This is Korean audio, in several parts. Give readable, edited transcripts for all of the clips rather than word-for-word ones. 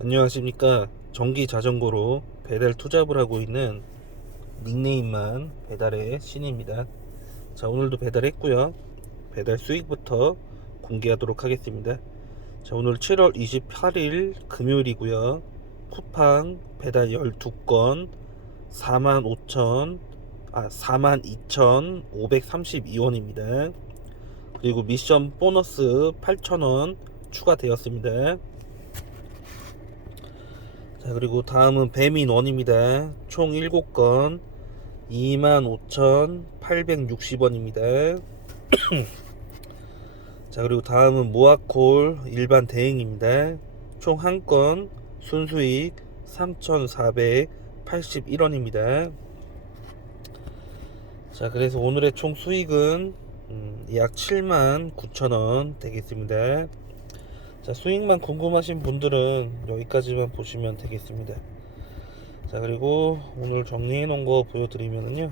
안녕하십니까. 전기 자전거로 배달 투잡을 하고 있는 닉네임만 배달의 신입니다. 자, 오늘도 배달했고요. 배달 수익부터 공개하도록 하겠습니다. 자, 오늘 7월 28일 금요일이고요. 쿠팡 배달 12건 42,532원입니다. 그리고 미션 보너스 8,000원 추가되었습니다. 자, 그리고 다음은 배민원입니다. 총 7건 25,860원입니다. 자, 그리고 다음은 모아콜 일반 대행입니다. 총 1건 순수익 3,481원입니다. 자, 그래서 오늘의 총 수익은 약 79,000원 되겠습니다. 자, 수익만 궁금하신 분들은 여기까지만 보시면 되겠습니다. 자, 그리고 오늘 정리해 놓은 거 보여드리면은요.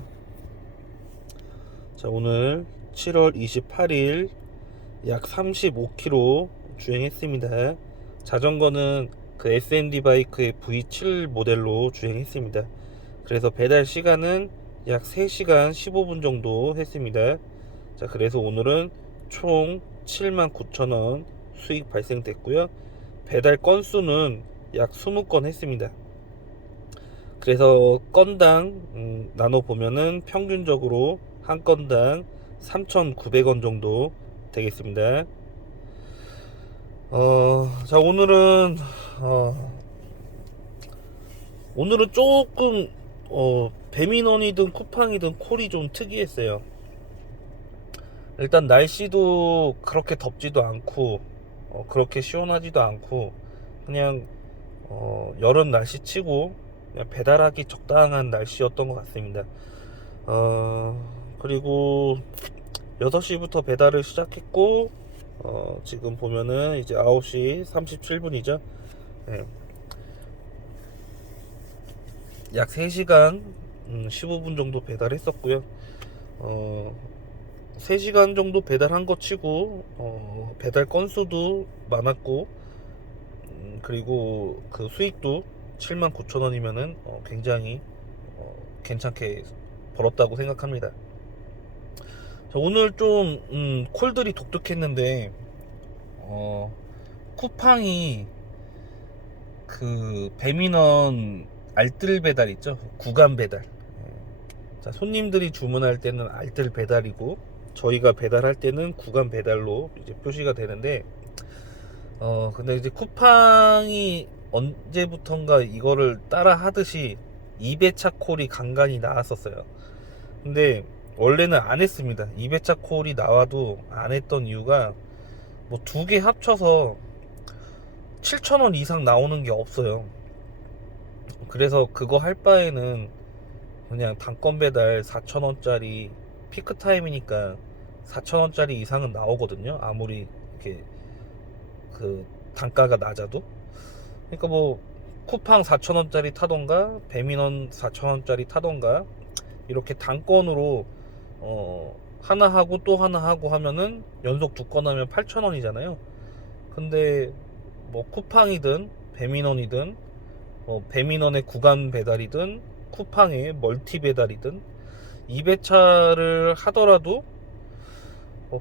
자, 오늘 7월 28일 약 35km 주행했습니다. 자전거는 그 SMD 바이크의 V7 모델로 주행했습니다. 그래서 배달 시간은 약 3시간 15분 정도 했습니다. 자, 그래서 오늘은 총 79,000원 수익 발생됐고요. 배달 건수는 약 20건 했습니다. 그래서 건당 나눠 보면은 평균적으로 한 건당 3,900원 정도 되겠습니다. 자, 오늘은 조금 배민원이든 쿠팡이든 콜이 좀 특이했어요. 일단 날씨도 그렇게 덥지도 않고 그렇게 시원하지도 않고 그냥 여름 날씨치고 그냥 배달하기 적당한 날씨였던 것 같습니다. 그리고 6시부터 배달을 시작했고 지금 보면은 이제 9시 37분이죠. 네. 약 3시간 15분 정도 배달했었고요. 3시간 정도 배달한 거 치고 배달 건수도 많았고 그리고 그 수익도 79,000원이면은 굉장히 괜찮게 벌었다고 생각합니다. 자, 오늘 좀 콜들이 독특했는데 쿠팡이 그 배민원 알뜰 배달 있죠? 구간 배달. 자, 손님들이 주문할 때는 알뜰 배달이고 저희가 배달할 때는 구간 배달로 이제 표시가 되는데 근데 이제 쿠팡이 언제부턴가 이거를 따라 하듯이 2배차 콜이 간간히 나왔었어요. 근데 원래는 안 했습니다. 2배차 콜이 나와도 안 했던 이유가 뭐 두 개 합쳐서 7,000원 이상 나오는 게 없어요. 그래서 그거 할 바에는 그냥 단건 배달 4,000원짜리 피크 타임이니까 4,000원짜리 이상은 나오거든요. 아무리 이렇게 그 단가가 낮아도. 그러니까 뭐 쿠팡 4,000원짜리 타던가 배민원 4,000원짜리 타던가 이렇게 단건으로 하나 하고 또 하나 하고 하면은 연속 2건 하면 8,000원이잖아요. 근데 뭐 쿠팡이든 배민원이든 배민원의 구간 배달이든 쿠팡의 멀티 배달이든 2배차를 하더라도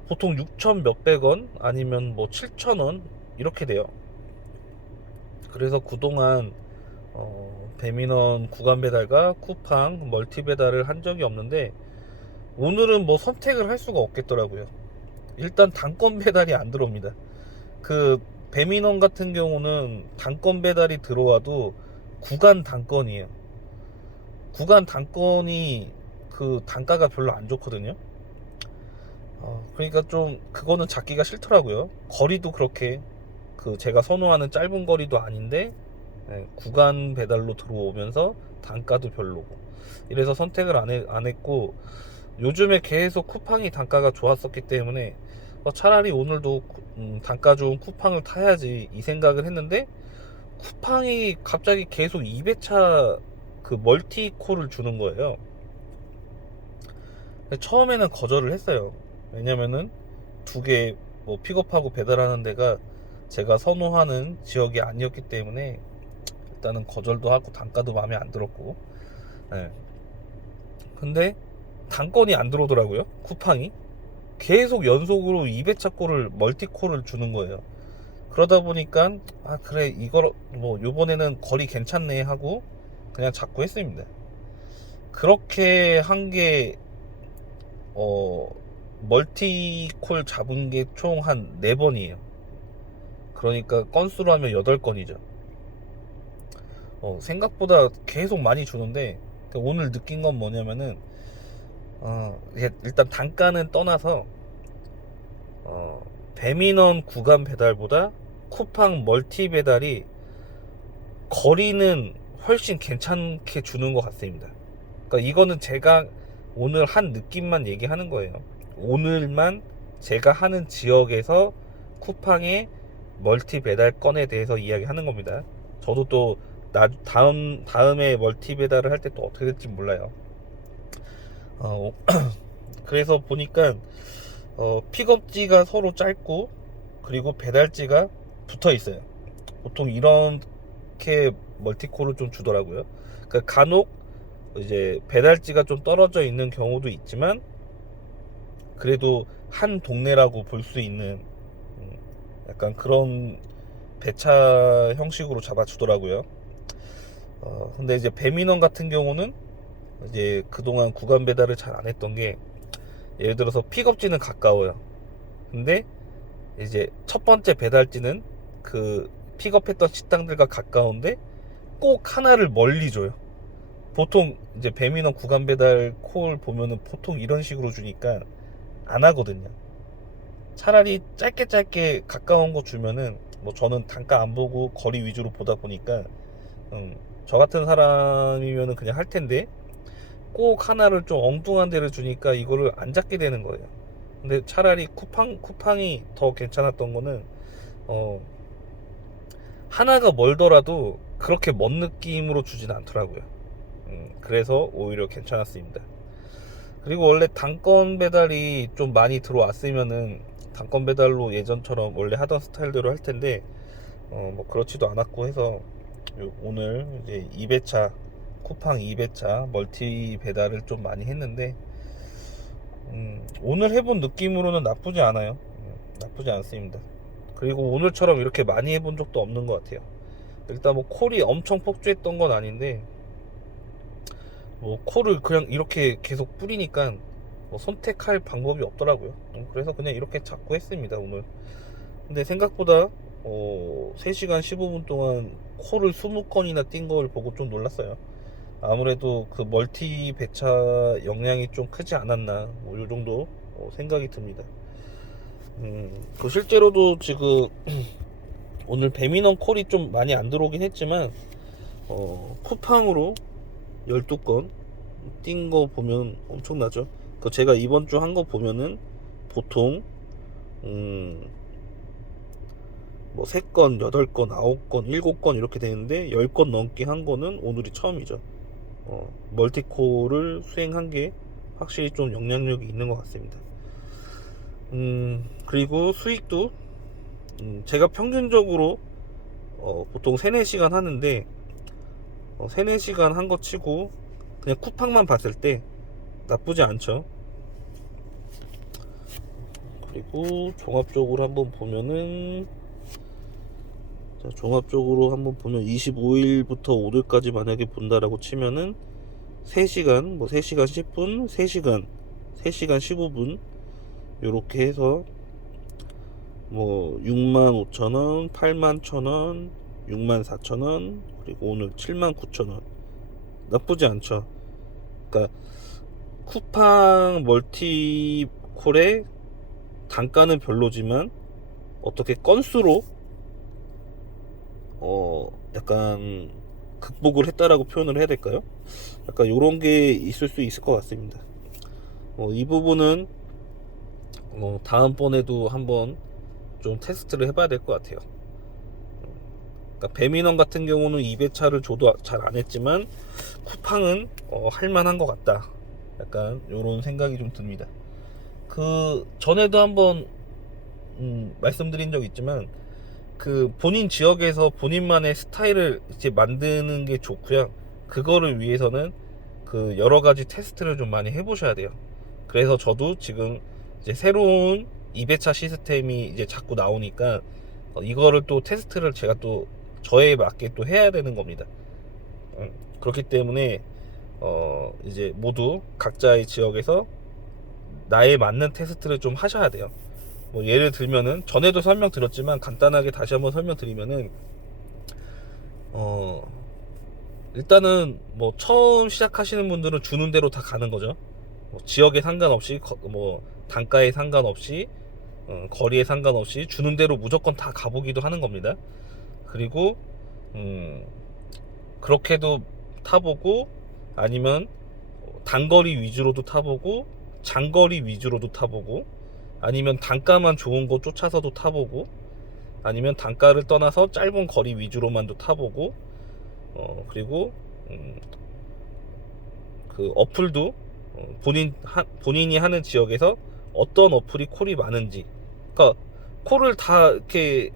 보통 6천 몇백 원 아니면 뭐 7,000원 이렇게 돼요. 그래서 그동안 배민원 구간 배달과 쿠팡 멀티 배달을 한 적이 없는데 오늘은 뭐 선택을 할 수가 없겠더라고요. 일단 단건 배달이 안 들어옵니다. 그 배민원 같은 경우는 단건 배달이 들어와도 구간 단건이에요. 구간 단건이 그 단가가 별로 안 좋거든요. 그러니까 좀 그거는 잡기가 싫더라고요. 거리도 그렇게 그 제가 선호하는 짧은 거리도 아닌데 구간 배달로 들어오면서 단가도 별로고 이래서 선택을 안 했고 요즘에 계속 쿠팡이 단가가 좋았었기 때문에 차라리 오늘도 단가 좋은 쿠팡을 타야지 이 생각을 했는데 쿠팡이 갑자기 계속 2배차 그 멀티콜을 주는 거예요. 처음에는 거절을 했어요. 왜냐면은 두 개 뭐 픽업하고 배달하는 데가 제가 선호하는 지역이 아니었기 때문에 일단은 거절도 하고 단가도 마음에 안 들었고. 예. 근데 단건이 안 들어오더라고요. 쿠팡이 계속 연속으로 2회차 콜을 멀티콜을 주는 거예요. 그러다 보니까 아 그래 이거 뭐 요번에는 거리 괜찮네 하고 그냥 자꾸 했습니다. 그렇게 한 게 멀티콜 잡은 게 총 한 4번이에요. 그러니까 건수로 하면 8건이죠. 생각보다 계속 많이 주는데 오늘 느낀 건 뭐냐면은 일단 단가는 떠나서 배민원 구간 배달보다 쿠팡 멀티 배달이 거리는 훨씬 괜찮게 주는 것 같습니다. 그러니까 이거는 제가 오늘 한 느낌만 얘기하는 거예요. 오늘만 제가 하는 지역에서 쿠팡의 멀티 배달 건에 대해서 이야기하는 겁니다. 저도 또 다음에 멀티 배달을 할 때 또 어떻게 될지 몰라요. 그래서 보니까 픽업지가 서로 짧고 그리고 배달지가 붙어 있어요. 보통 이렇게 멀티콜을 좀 주더라고요. 그러니까 간혹 이제 배달지가 좀 떨어져 있는 경우도 있지만 그래도 한 동네라고 볼 수 있는 약간 그런 배차 형식으로 잡아주더라고요. 근데 이제 배민원 같은 경우는 이제 그동안 구간 배달을 잘 안 했던 게 예를 들어서 픽업지는 가까워요. 근데 이제 첫 번째 배달지는 그 픽업했던 식당들과 가까운데 꼭 하나를 멀리 줘요. 보통 이제 배민원 구간 배달 콜 보면은 보통 이런 식으로 주니까 안 하거든요. 차라리 짧게 가까운 거 주면은 뭐 저는 단가 안 보고 거리 위주로 보다 보니까 저 같은 사람이면은 그냥 할 텐데 꼭 하나를 좀 엉뚱한 데를 주니까 이거를 안 잡게 되는 거예요. 근데 차라리 쿠팡이 더 괜찮았던 거는 하나가 멀더라도 그렇게 먼 느낌으로 주진 않더라고요. 그래서 오히려 괜찮았습니다. 그리고 원래 단건 배달이 좀 많이 들어왔으면은 단건 배달로 예전처럼 원래 하던 스타일대로 할 텐데 뭐 그렇지도 않았고 해서 오늘 이제 2회차 쿠팡 2회차 멀티 배달을 좀 많이 했는데 오늘 해본 느낌으로는 나쁘지 않아요. 나쁘지 않습니다. 그리고 오늘처럼 이렇게 많이 해본 적도 없는 것 같아요. 일단 뭐 콜이 엄청 폭주했던 건 아닌데 뭐 콜을 그냥 이렇게 계속 뿌리니까 뭐 선택할 방법이 없더라고요. 그래서 그냥 이렇게 자꾸 했습니다 오늘. 근데 생각보다 3시간 15분 동안 콜을 20건이나 뛴 걸 보고 좀 놀랐어요. 아무래도 그 멀티 배차 역량이 좀 크지 않았나 뭐 요 정도 생각이 듭니다. 그 실제로도 지금 오늘 배민원 콜이 좀 많이 안 들어오긴 했지만 쿠팡으로 12건 뛴 거 보면 엄청나죠. 그 제가 이번 주 한 거 보면은 보통 뭐 3건, 8건, 9건, 7건 이렇게 되는데 10건 넘게 한 거는 오늘이 처음이죠. 멀티콜을 수행한 게 확실히 좀 영향력이 있는 것 같습니다. 그리고 수익도 제가 평균적으로 보통 3, 4시간 하는데 3, 4시간 한 거 치고 그냥 쿠팡만 봤을 때 나쁘지 않죠. 그리고 종합적으로 한번 보면은 종합적으로 한번 보면 25일부터 5일까지 만약에 본다라고 치면은 3시간 뭐 3시간 10분 3시간 15분 요렇게 해서 뭐 65,000원 81,000원 64,000원 그리고 오늘 79,000원 나쁘지 않죠. 그러니까 쿠팡 멀티콜의 단가는 별로지만 어떻게 건수로 약간 극복을 했다라고 표현을 해야 될까요? 약간 요런 게 있을 수 있을 것 같습니다. 이 부분은 다음번에도 한번 좀 테스트를 해봐야 될 것 같아요. 그러니까 배민원 같은 경우는 2배차를 줘도 잘 안 했지만 쿠팡은 할만한 것 같다. 약간 요런 생각이 좀 듭니다. 그 전에도 한번 말씀드린 적 있지만 그 본인 지역에서 본인만의 스타일을 이제 만드는 게 좋고요. 그거를 위해서는 그 여러 가지 테스트를 좀 많이 해보셔야 돼요. 그래서 저도 지금 이제 새로운 2배차 시스템이 이제 자꾸 나오니까 이거를 또 테스트를 제가 또 저에 맞게 또 해야 되는 겁니다. 그렇기 때문에 이제 모두 각자의 지역에서 나에 맞는 테스트를 좀 하셔야 돼요. 뭐 예를 들면은 전에도 설명드렸지만 간단하게 다시 한번 설명드리면은 일단은 뭐 처음 시작하시는 분들은 주는 대로 다 가는 거죠. 뭐 지역에 상관없이 뭐 단가에 상관없이 거리에 상관없이 주는 대로 무조건 다 가보기도 하는 겁니다. 그리고 그렇게도 타보고 아니면 단거리 위주로도 타보고 장거리 위주로도 타보고 아니면 단가만 좋은 거 쫓아서도 타보고 아니면 단가를 떠나서 짧은 거리 위주로만도 타보고 그리고 그 어플도 본인이 하는 지역에서 어떤 어플이 콜이 많은지, 그러니까 콜을 다 이렇게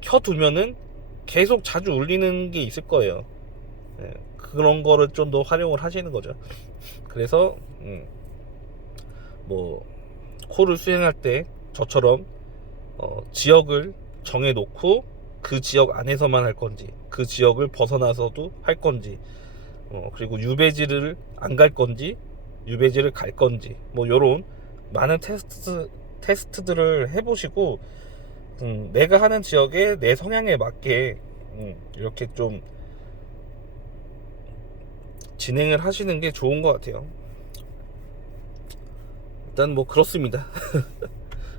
켜두면은 계속 자주 울리는 게 있을 거예요. 예, 그런 거를 좀 더 활용을 하시는 거죠. 그래서 뭐 콜을 수행할 때 저처럼 지역을 정해 놓고 그 지역 안에서만 할 건지 그 지역을 벗어나서도 할 건지 그리고 유배지를 안 갈 건지 유배지를 갈 건지 뭐 요런 많은 테스트들을 해보시고 내가 하는 지역에 내 성향에 맞게 이렇게 좀 진행을 하시는 게 좋은 것 같아요. 일단 뭐 그렇습니다.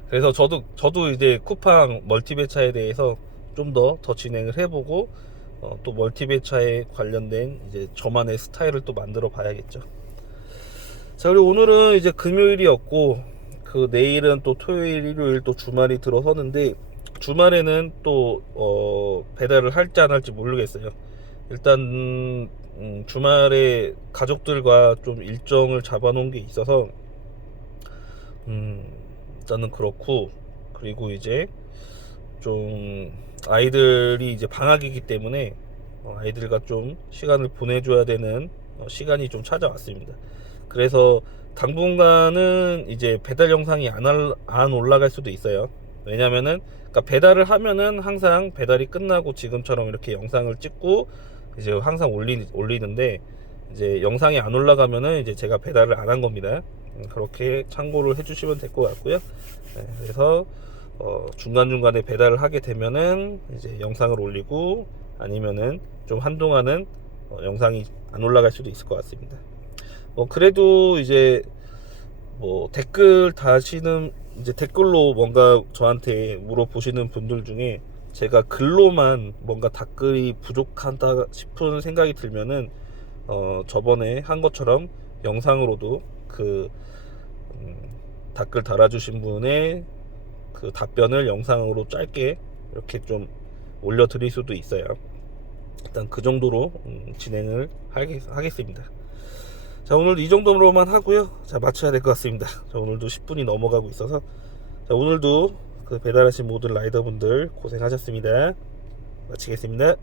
그래서 저도 이제 쿠팡 멀티배차에 대해서 좀 더 진행을 해보고 또 멀티배차에 관련된 이제 저만의 스타일을 또 만들어 봐야겠죠. 자, 그리고 오늘은 이제 금요일이었고 그 내일은 또 토요일, 일요일 또 주말이 들어서는데 주말에는 또 배달을 할지 안 할지 모르겠어요. 일단 주말에 가족들과 좀 일정을 잡아놓은 게 있어서 일단은 그렇고 그리고 이제 좀 아이들이 이제 방학이기 때문에 아이들과 좀 시간을 보내줘야 되는 시간이 좀 찾아왔습니다. 그래서 당분간은 이제 배달 영상이 안 올라갈 수도 있어요. 왜냐면은 그러니까 배달을 하면은 항상 배달이 끝나고 지금처럼 이렇게 영상을 찍고 이제 항상 올리는데 이제 영상이 안 올라가면은 이제 제가 배달을 안 한 겁니다. 그렇게 참고를 해주시면 될 것 같고요. 네, 그래서 중간중간에 배달을 하게 되면은 이제 영상을 올리고 아니면은 좀 한동안은 영상이 안 올라갈 수도 있을 것 같습니다. 그래도 이제 뭐 댓글 다시는 이제 댓글로 뭔가 저한테 물어보시는 분들 중에 제가 글로만 뭔가 댓글이 부족하다 싶은 생각이 들면은 저번에 한 것처럼 영상으로도 그 댓글 달아주신 분의 그 답변을 영상으로 짧게 이렇게 좀 올려드릴 수도 있어요. 일단 그 정도로 진행을 하겠습니다. 자, 오늘 이 정도로만 하고요. 자, 마쳐야 될 것 같습니다. 자, 오늘도 10분이 넘어가고 있어서 자, 오늘도 그 배달하신 모든 라이더분들 고생하셨습니다. 마치겠습니다.